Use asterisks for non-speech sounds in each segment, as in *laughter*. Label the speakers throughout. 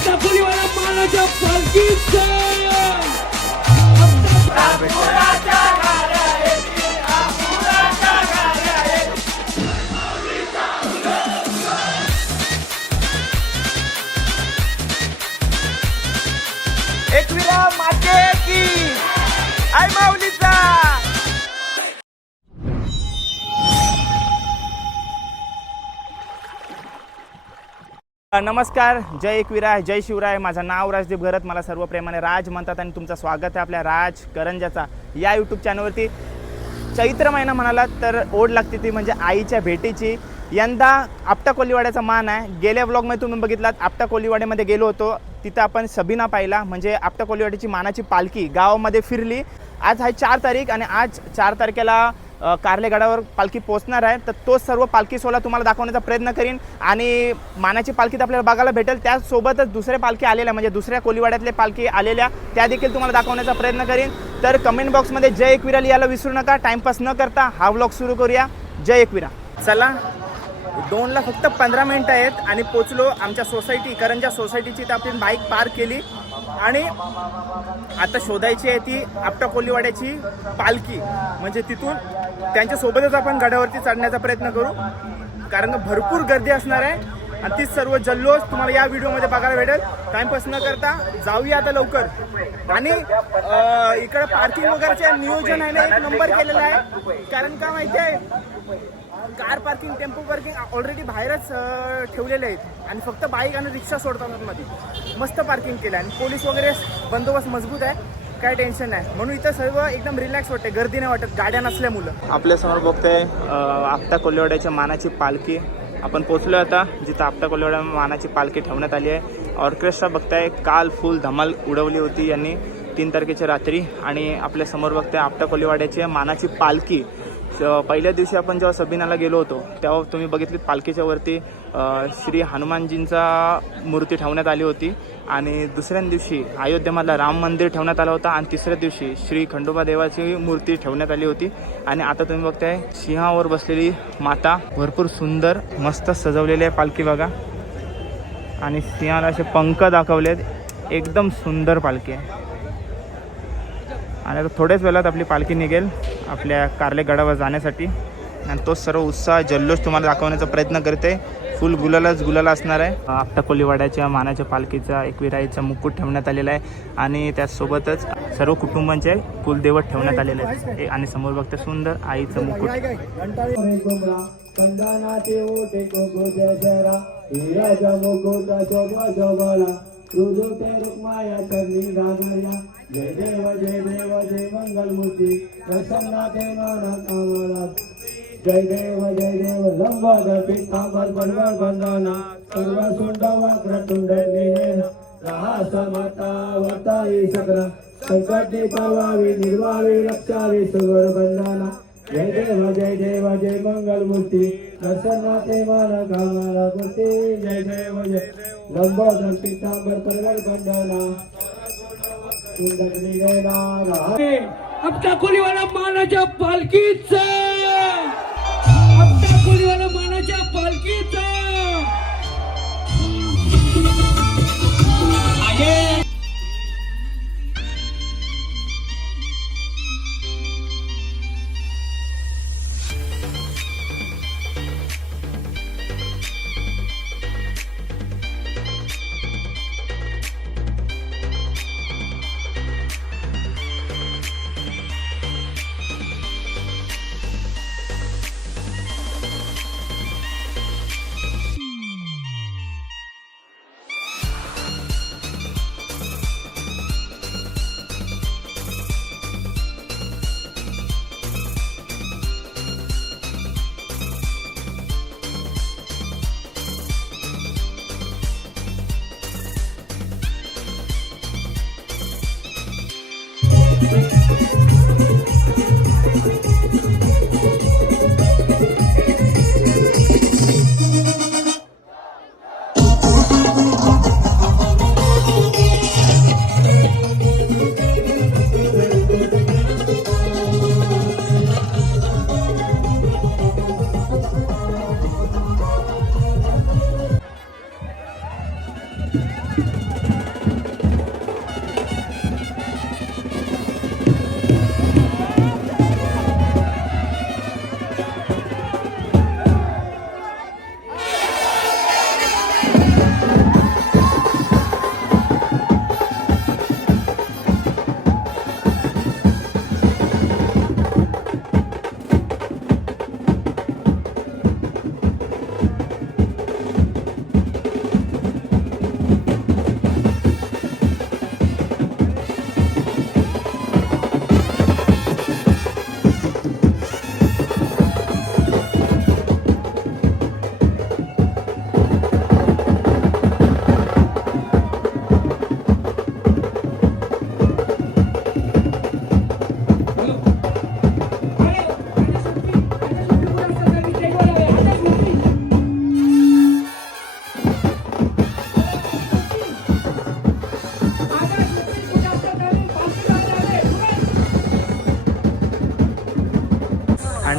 Speaker 1: आपल्या फुलीवाला मानाच्या पालखीचा
Speaker 2: एकविरा माते की. आई माऊलीचा. नमस्कार जय एकविराय जय शिवराय. माझं नाव राजदीप घरत मला सर्व प्रेमाने राज म्हणतात आणि तुमचं स्वागत आहे आपल्या राज करंजाचा या यूट्यूब चॅनलवरती चैत्र महिना म्हणाला तर ओढ लागते ती म्हणजे आईच्या भेटीची. यंदा आपटा कोल्लीवाड्याचा मान आहे. गेल्या व्लॉगमध्ये तुम्ही बघितलात आपटा कोल्लीवाड्यामध्ये गेलो होतो. तिथं आपण सबिना पाहिला म्हणजे आपटा कोल्लीवाड्याची मानाची पालखी गावामध्ये फिरली. आज आहे चार तारीख आणि आज चार तारखेला अ, कार्लेगडावर पालखी पोहोचणार आहे. तर तो सर्व पालखी सोहळा तुम्हाला दाखवण्याचा प्रयत्न करीन. आणि मानाची पालखी तर आपल्याला बघायला भेटेल. त्यासोबतच दुसऱ्या पालखी आलेल्या म्हणजे दुसऱ्या कोलीवाड्यातल्या पालखी आलेल्या त्या देखील तुम्हाला दाखवण्याचा प्रयत्न करीन. तर कमेंट बॉक्समध्ये जय एकविरा लिहायला विसरू नका. टाइमपास न करता हा व्लॉग सुरू करूया. जय एकविरा. चला दोनला फक्त पंधरा मिनटं आहेत आणि पोचलो आमच्या सोसायटी करंजा सोसायटीची तर आपण बाईक पार्क केली. आणि आता शोधायची आहे ती आपटा कोल्लीवाड्याची पालखी. म्हणजे तिथून त्यांच्यासोबतच आपण गडावरती चढण्याचा प्रयत्न करू. कारण भरपूर गर्दी असणार आहे. आणि तीच सर्व जल्लोष तुम्हाला या व्हिडिओमध्ये बघायला भेटेल. टाइमपास न करता जाऊया आता लवकर. आणि इकडं पार्किंग वगैरेचे नियोजन आहे ना एक नंबर केलेला आहे. कारण का माहिती आहे? Car parking tempo parking already बाहेरच ठेवलेले आहेत. आणि फक्त बाईक आणि रिक्षा सोडतात मध्ये. मस्त पार्किंग केलं. आणि पोलीस वगैरे बंदोबस्त मजबूत आहे. काय टेन्शन नाही. म्हणून इथं सर्व एकदम रिलॅक्स वाटते गर्दी नाही वाटत. गाड्या नसल्यामुळं आपल्यासमोर बघतोय आपता कोल्हेवाड्याच्या मानाची पालखी. आपण पोचलो आता जिथं आपता कोल्हेवाड्या मानाची पालखी ठेवण्यात आली आहे. ऑर्केस्ट्रा बघताय काल फुल धमाल उडवली होती यांनी तीन तारखेच्या रात्री. आणि आपल्यासमोर बघताय आपटा कोल्हेवाड्याची मानाची पालखी. पहिल्या दिवशी आपण जेव्हा सबिनाला गेलो होतो तेव्हा तुम्ही बघितली पालखीच्या वरती श्री हनुमानजींचा मूर्ती ठेवण्यात आली होती आणि दुसऱ्या दिवशी अयोध्येमधला राम मंदिर ठेवण्यात आलं होतं आणि तिसऱ्या दिवशी श्री खंडोबा देवाची मूर्ती ठेवण्यात आली होती. आणि आता तुम्ही बघताय सिंहावर बसलेली माता भरपूर सुंदर मस्त सजवलेली आहे पालखी बघा. आणि सिंहाला असे पंख दाखवलेत एकदम सुंदर पालखी आहे. आणि आता थोड्याच वेळात आपली पालखी निघेल. आपल्या कार्ले गडावर जाण्यासाठी. आणि तो सर्व उत्साह जल्लोष तुम्हाला दाखवण्याचा प्रयत्न करते फुल गुलालाच गुलाला असणार आहे. आपटा कोलीवाड्याच्या मानाच्या पालखीचा एकविराईचा मुकुट ठेवण्यात आलेला आहे. आणि त्याचसोबतच सर्व कुटुंबांचे कुलदेवत ठेवण्यात आलेले आहे हे- आणि समोर बघते सुंदर आईचं मुकुट.
Speaker 3: जय देव जय देव जय मंगलमूर्ती. प्रसन्नाते मान कामला जय देव जय देव लंबाद पितांबर बनवर बंदना सर्व सुंड वक्र तुंड निलेन माता वताई सक्र संकटी पवावी निर्वावी रक्षावी सुवर बंदना जय देव जय देव जय मंगल मूर्ती प्रसन्नाते मान कामाला मूर्ती जय देव जय लंबोदर पितांबर परवर बंदना कुंडक
Speaker 1: कोलीवाला मानाच्या पालखीच आपल्या कोलीवाला मानाच्या पालखीचा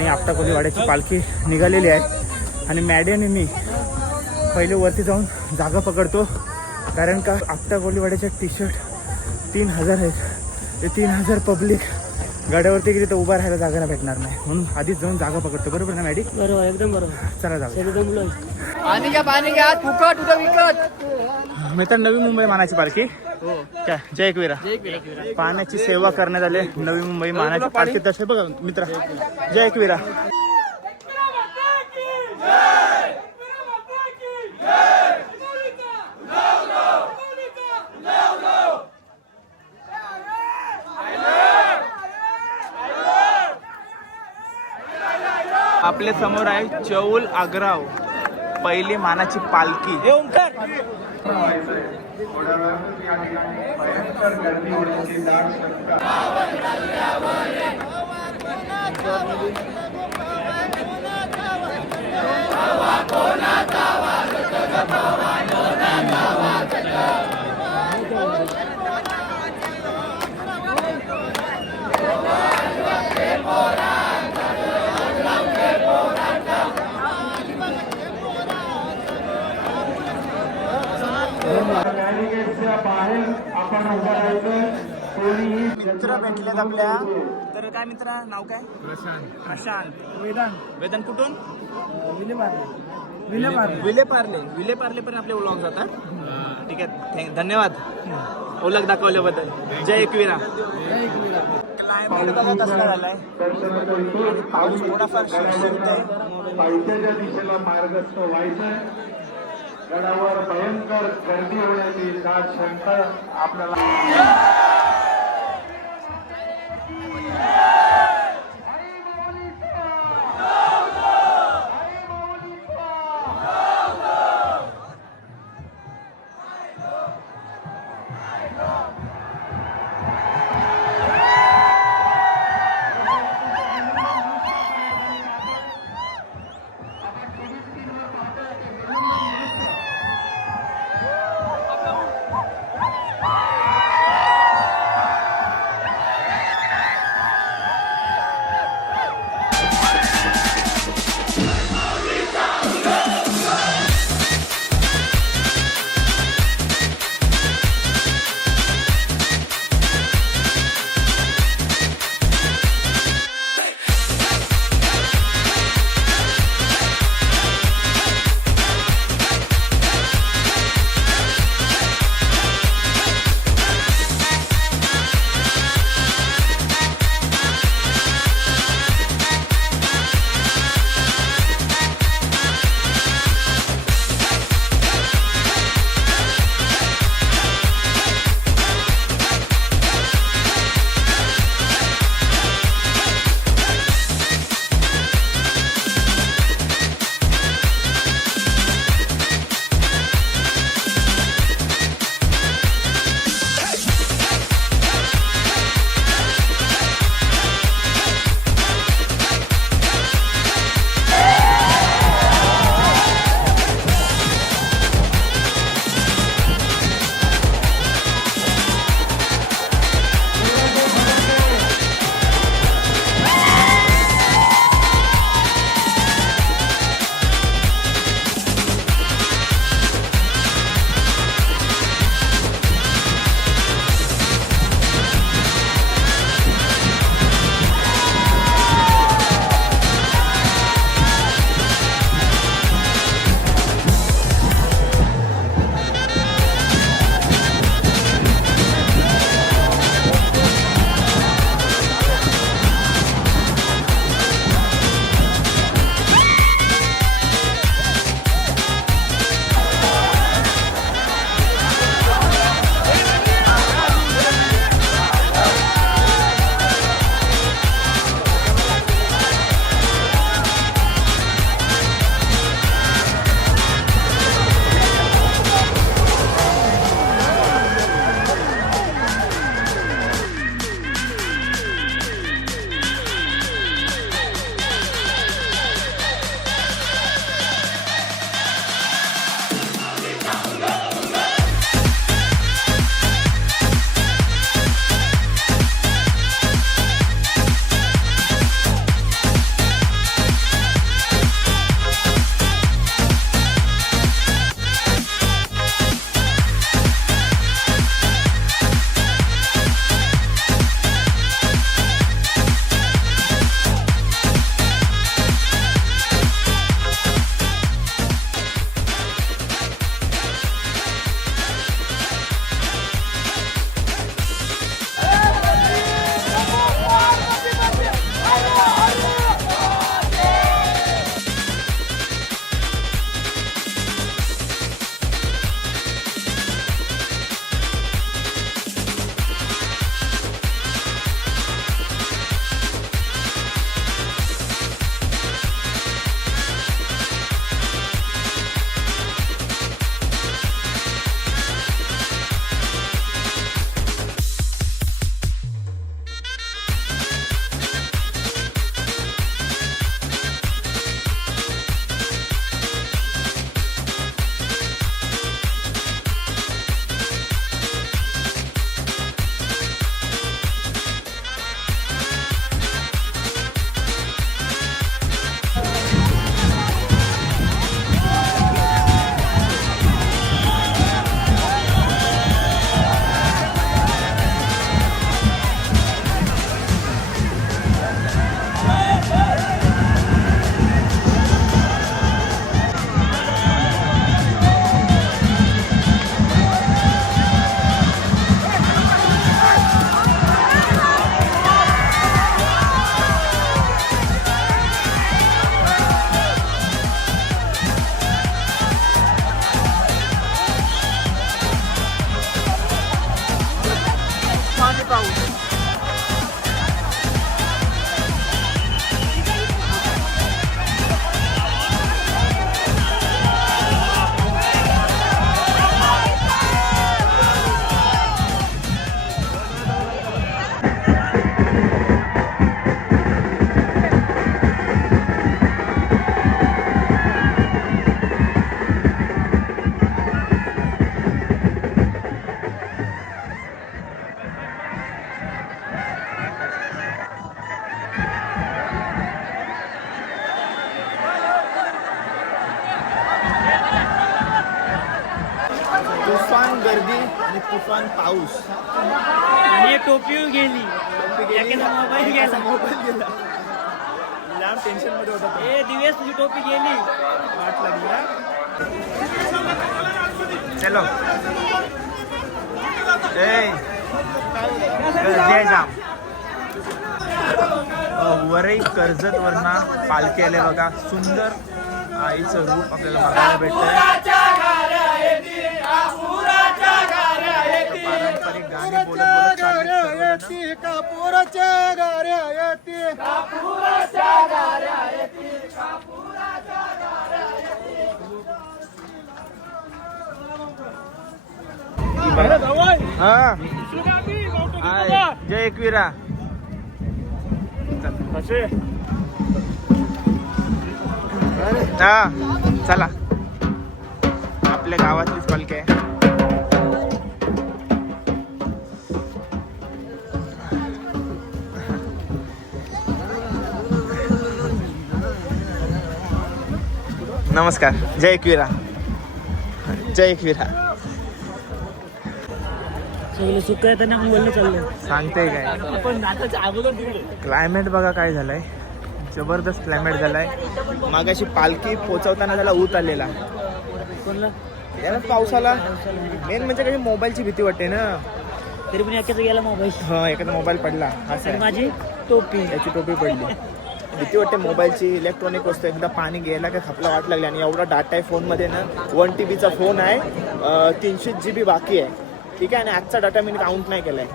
Speaker 2: आपटा कोलीवाड्याची पालखी निघालेली आहे. आणि मॅडी आणि मी पहिले वरती जाऊन जागा पकडतो. कारण का आपटा कोलीवाड्याचे टी शर्ट तीन हजार आहेत. ते तीन हजार पब्लिक गाड्यावरती गेली तर उभा राहायला जागा नाही भेटणार नाही. म्हणून आधीच जाऊन जागा पकडतो. बरोबर ना मॅडी?
Speaker 1: बरोबर एकदम बरोबर.
Speaker 2: चला जागा
Speaker 1: पाणी घ्या पाणी घ्या. फुकट उद्या विकत.
Speaker 2: मी तर नवी मुंबई मानाची पालखी. काय? जय एकविरा. पाण्याची सेवा करण्यात आली. नवी मुंबई मानाची पालखी तसे बघा मित्र. जय एकविरा. आपल्यासमोर आहे चौल आग्राव पहिली मानाची पालखी.
Speaker 4: भयंकर गर्मी होण्याची दाट शक्यता कोणाचा
Speaker 2: मित्र भेटलेत आपल्या तर काय मित्र नाव काय प्रशांत वेदांत वेदांत कुठून विले पार्ले विले पार्ले पण आपले ओळख जातात ठीक आहे थँक धन्यवाद ओळख दाखवल्याबद्दल जय एकविरा क्लायमेट बघा कसला झालाय पाऊस थोडाफार.
Speaker 4: गडावर भयंकर गर्दी होण्याची का शंका आपल्याला
Speaker 2: गर्दी आणि तुफान पाऊस.
Speaker 1: आणि टोपी गेली. एकाचा मोबाईल गेला.
Speaker 2: मोबाईल गेला. लांब टेन्शनमध्ये होता.
Speaker 1: ए दिवेश तुझी टोपी गेली.
Speaker 2: वाट लागली ना? चलो. ए जाम. वरई कर्जत वरना पालखी आले बघा. सुंदर आईचं रूप आपल्याला बघायला भेटतंय. चाललेत सर्वजण. हा. आहे. जय एकविरा. हा चला. आपल्या गावातलीच पालखी आहे. नमस्कार जय एकविरा. जय एकविरा. सांगते काय? क्लायमेट बघा काय झालंय. जबरदस्त क्लायमेट झालाय. मागाशी पालखी पोचवताना त्याला ऊत आलेला. याला पावसाला. मेन म्हणजे कशी मोबाईलची भीती वाटते ना.
Speaker 1: तरी पण एकाचा गेला मोबाईल.
Speaker 2: हा एखादा मोबाईल पडला.
Speaker 1: माझी टोपी.
Speaker 2: त्याची टोपी पडली. भीती वाटते. मोबाईलची इलेक्ट्रॉनिक वस्तू एकदा पाणी गेला का खपला वाट लागली. आणि एवढा डाटा आहे फोनमध्ये ना वन टी बीचा फोन आहे तीनशे जी बी बाकी आहे. ठीक आहे? आणि आजचा डाटा मी काउंट नाही केलाय.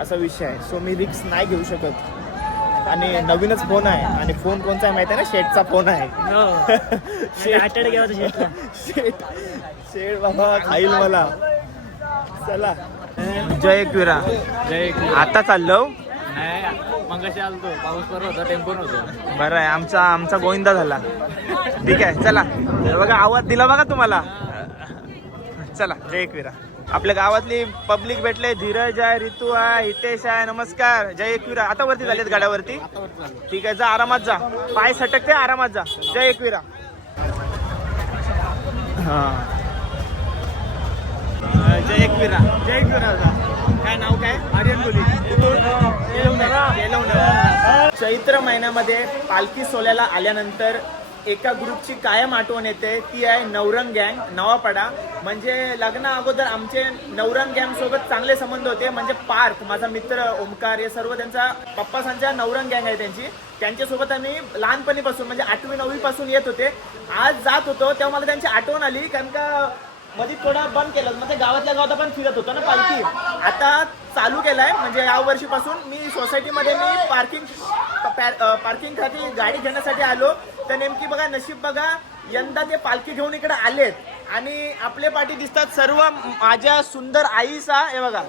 Speaker 2: असा विषय आहे. सो मी रिक्स नाही घेऊ शकत. आणि नवीनच फोन आहे. आणि फोन कोणचा आहे माहिती आहे ना? शेटचा फोन आहे. *laughs*
Speaker 1: होता शेटला
Speaker 2: शेट शेट बाबा खाईल मला. चला. जय एकविरा.
Speaker 1: जय
Speaker 2: आता चाललो.
Speaker 1: नाही. आलतो. पाऊस होता
Speaker 2: बरं आहे आमचा आमचा गोविंदा झाला. ठीक आहे चला. बघा आवाज दिला बघा तुम्हाला. चला जय एकविरा. आपल्या गावातली पब्लिक भेटले धीरज आहे ऋतू आहे हितेश आहे नमस्कार. जय एकविरा. आता वरती झालेत गाड्यावरती. ठीक आहे जा आरामात जा. पाय सटकते आरामात जा. जय एकविरा. हा. जय एकविरा. जय एकविरा जा. काय नाव काय? आर्यन बोली. चैत्र महिन्यामध्ये पालखी सोल्याला आल्यानंतर एका ग्रुपची कायम आठवण येते. ती आहे नवरंग गँग नवापाडा. म्हणजे लग्ना अगोदर आमचे नवरंग गँग सोबत चांगले संबंध होते. म्हणजे पार्क माझा मित्र ओमकार हे सर्व त्यांचा पप्पासांच्या नवरंग गँग आहे त्यांची. त्यांच्यासोबत आम्ही लहानपणीपासून म्हणजे आठवी नववी पासून येत होते. आज जात होतो तेव्हा मला त्यांची आठवण आली. कारण का मध्ये थोडा बंद केलं म्हणजे गावातल्या गावात आपण फिरत होतो ना पालखी. आता चालू केलाय म्हणजे या वर्षीपासून मी सोसायटीमध्ये मी पार्किंग पार्किंग खाती गाडी घेण्यासाठी आलो. तर नेमकी बघा नशीब बघा यंदा ते पालखी घेऊन इकडे आलेत. आणि आपले पाठी दिसतात सर्व माझ्या सुंदर आईसा. हे बघा.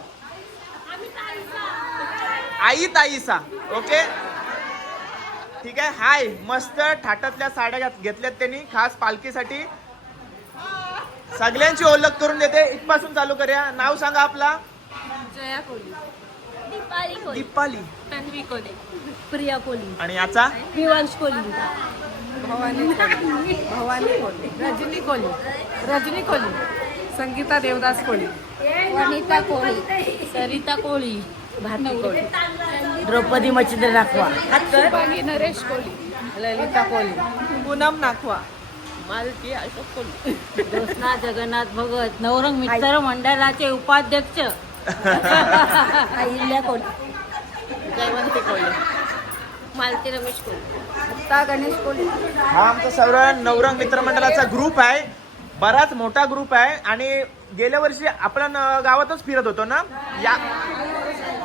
Speaker 2: आई ताईसा. ओके? ठीक आहे? हाय. मस्त ठाटातल्या साड्या घेतल्यात त्यांनी. खास पालखीसाठी. सगळ्यांची ओळख करून देते. इथपासून चालू करूया. नाव सांगा आपला.
Speaker 5: जया कोली. दीपाली कोली.
Speaker 2: दीपाली.
Speaker 5: तन्वी कोली. प्रिया कोली.
Speaker 2: आणि याचा?
Speaker 5: विवांश कोली.
Speaker 6: भवानी कोली. भवानी कोली. रजनी कोली. रजनी कोली. संगीता देवदास कोली.
Speaker 5: वनिता कोळी सरिता कोळी भारती कोळी द्रौपदी मच्छिंद्र नाखवा
Speaker 6: नरेश कोली. ललिता कोली. पूनम नाखवा
Speaker 5: अशोक ज्योत्ना जगन्नाथ भगत नवरंग मित्र मंडळाचे उपाध्यक्ष. अहिल्या जयवंती मालती रमेश
Speaker 6: मुक्ता गणेश कोली
Speaker 2: हा आमचा सर्व नवरंग मित्रमंडळाचा ग्रुप आहे. बराच मोठा ग्रुप आहे. आणि गेल्या वर्षी आपण अं, गावातच फिरत होतो ना? या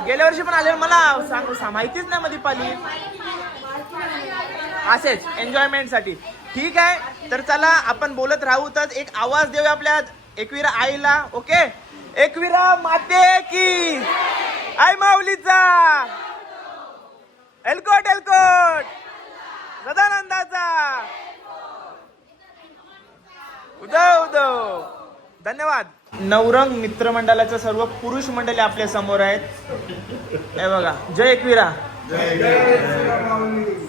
Speaker 2: गेल्या वर्षी पण आले. मला सांग सा- माहितीच नाही मध्ये पाली असेच एन्जॉयमेंटसाठी. ठीक आहे. तर चला आपण बोलत राहूतच. एक आवाज देऊया आपल्या एकविरा आईला ओके? एकविरा माते की. आई माऊलीचा. एलकोट एलकोट. सदानंदाचा. उदव उदव. धन्यवाद. नवरंग मित्रमंडळाच्या सर्व पुरुष मंडळी आपल्यासमोर आहेत. हे बघा जय एकविरा.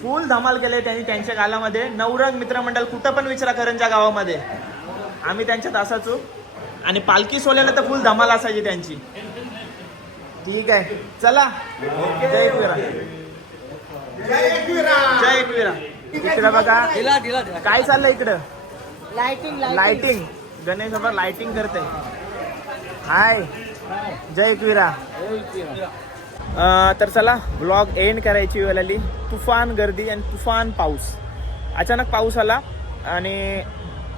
Speaker 2: फुल धमाल केले त्यांनी त्यांच्या गालामध्ये. नवरंग मित्रमंडळ कुठं पण विचारा करंजा गावामध्ये. आम्ही त्यांच्यात असाचो आणि पालखी सोल्याला तर फुल धमाल असायची त्यांची. ठीक आहे. चला. जय एकविरा. जय एकविरा. इकडे बघा. काय चाललंय इकडं?
Speaker 5: लाइटिंग
Speaker 2: लाइटिंग गणेश बाबा लाइटिंग करते हाय जय एकविरा. तर चला ब्लॉग एंड करायची वेळ आली. तुफान गर्दी आणि तुफान पाऊस. अचानक पाऊस आला आणि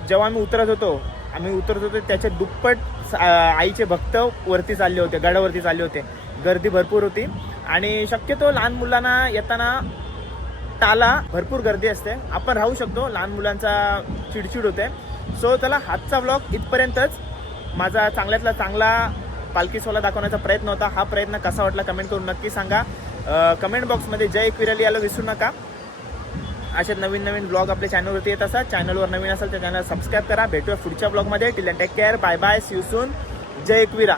Speaker 2: जेव्हा आम्ही उतरत होतो आम्ही उतरत होतो त्याचे दुप्पट आईचे भक्त वरती चालले होते गडावरती चालले होते. गर्दी भरपूर होती आणि शक्यतो लहान मुलांना येताना टाला भरपूर गर्दी असते. आपण राहू शकतो लहान मुलांचा चिडचिड होते. सो चला आजचा ब्लॉग इथपर्यंतच. माझा चांगल्यातला चांगला पालखी सोहळा दाखवण्याचा प्रयत्न होता. हा प्रयत्न कसा वाटला कमेंट करून नक्की सांगा. कमेंट बॉक्समध्ये जय एकविराली याला विसरू नका. असे नवीन नवीन ब्लॉग आपल्या चॅनलवरती येत असतात. चॅनलवर नवीन असेल तर चॅनल सबस्क्राईब करा. भेटूया पुढच्या ब्लॉगमध्ये. Till take care bye bye see soon जय एकविरा